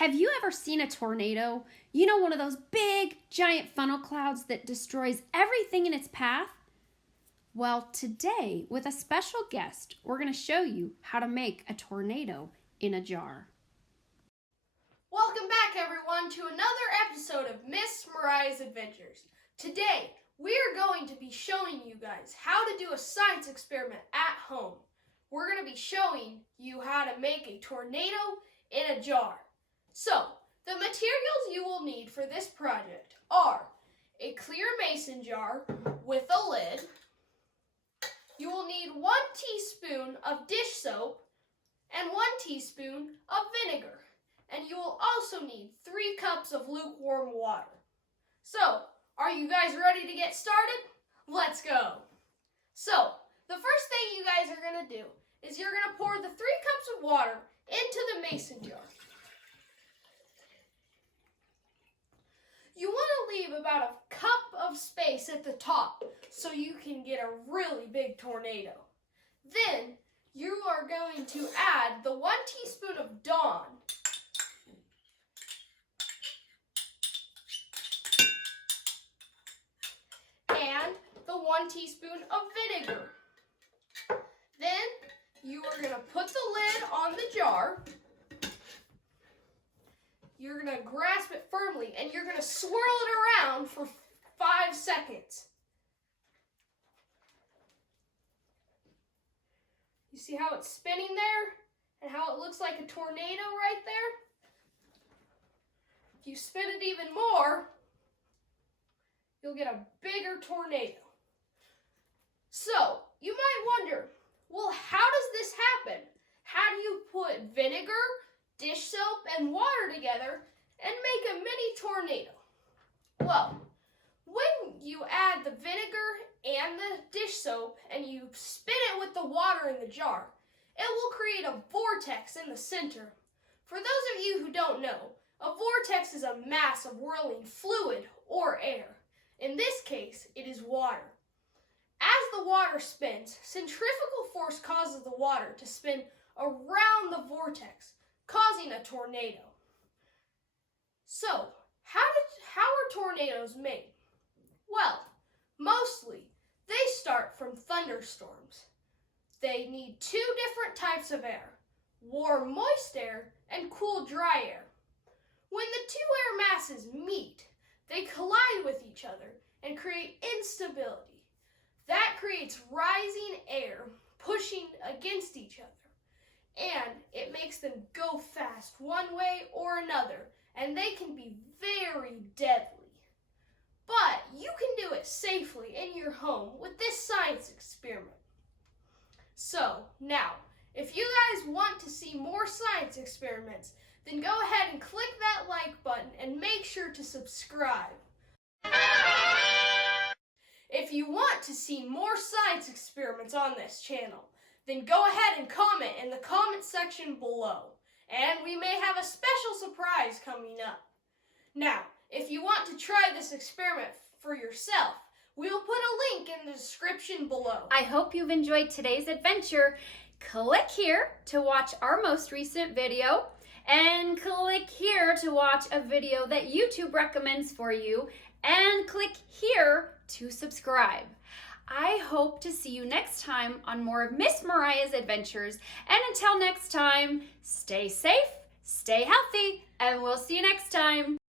Have you ever seen a tornado? You know, one of those big, giant funnel clouds that destroys everything in its path? Well, today, with a special guest, we're going to show you how to make a tornado in a jar. Welcome back, everyone, to another episode of Miss Meriah's Adventures. Today, we are going to be showing you guys how to do a science experiment at home. We're going to be showing you how to make a tornado in a jar. So, the materials you will need for this project are a clear mason jar with a lid. You will need 1 teaspoon of dish soap and 1 teaspoon of vinegar. And you will also need 3 cups of lukewarm water. So, are you guys ready to get started? Let's go. So, the first thing you guys are going to do is you're going to pour the 3 cups of water into the mason jar. You want to leave about a cup of space at the top so you can get a really big tornado. Then, you are going to add the 1 teaspoon of Dawn. And the 1 teaspoon of vinegar. Then you are going to put the lid on the jar. You're going to grasp it firmly and you're going to swirl it around for 5 seconds. You see how it's spinning there and how it looks like a tornado right there? If you spin it even more, you'll get a bigger tornado. So, you might wonder, well, how does this happen? How do you put vinegar, dish soap, and water together and make a mini tornado? Well, when you add the vinegar and the dish soap and you spin it with the water in the jar, it will create a vortex in the center. For those of you who don't know, a vortex is a mass of whirling fluid or air. In this case, it is water. As the water spins, centrifugal force causes the water to spin around the vortex, causing a tornado. So, how are tornadoes made? Well, mostly, they start from thunderstorms. They need 2 different types of air, warm, moist air and cool, dry air. When the 2 air masses meet, they collide with each other and create instability. That creates rising air pushing against each other, and it makes them go fast one way or another, and they can be very deadly. But you can do it safely in your home with this science experiment. So, now, if you guys want to see more science experiments, then go ahead and click that like button and make sure to subscribe. If you want to see more science experiments on this channel, then go ahead and comment in the comment section below, and we may have a special surprise coming up. Now, if you want to try this experiment for yourself, we will put a link in the description below. I hope you've enjoyed today's adventure. Click here to watch our most recent video, and click here to watch a video that YouTube recommends for you, and click here to subscribe. I hope to see you next time on more of Miss Meriah's Adventures. And until next time, stay safe, stay healthy, and we'll see you next time.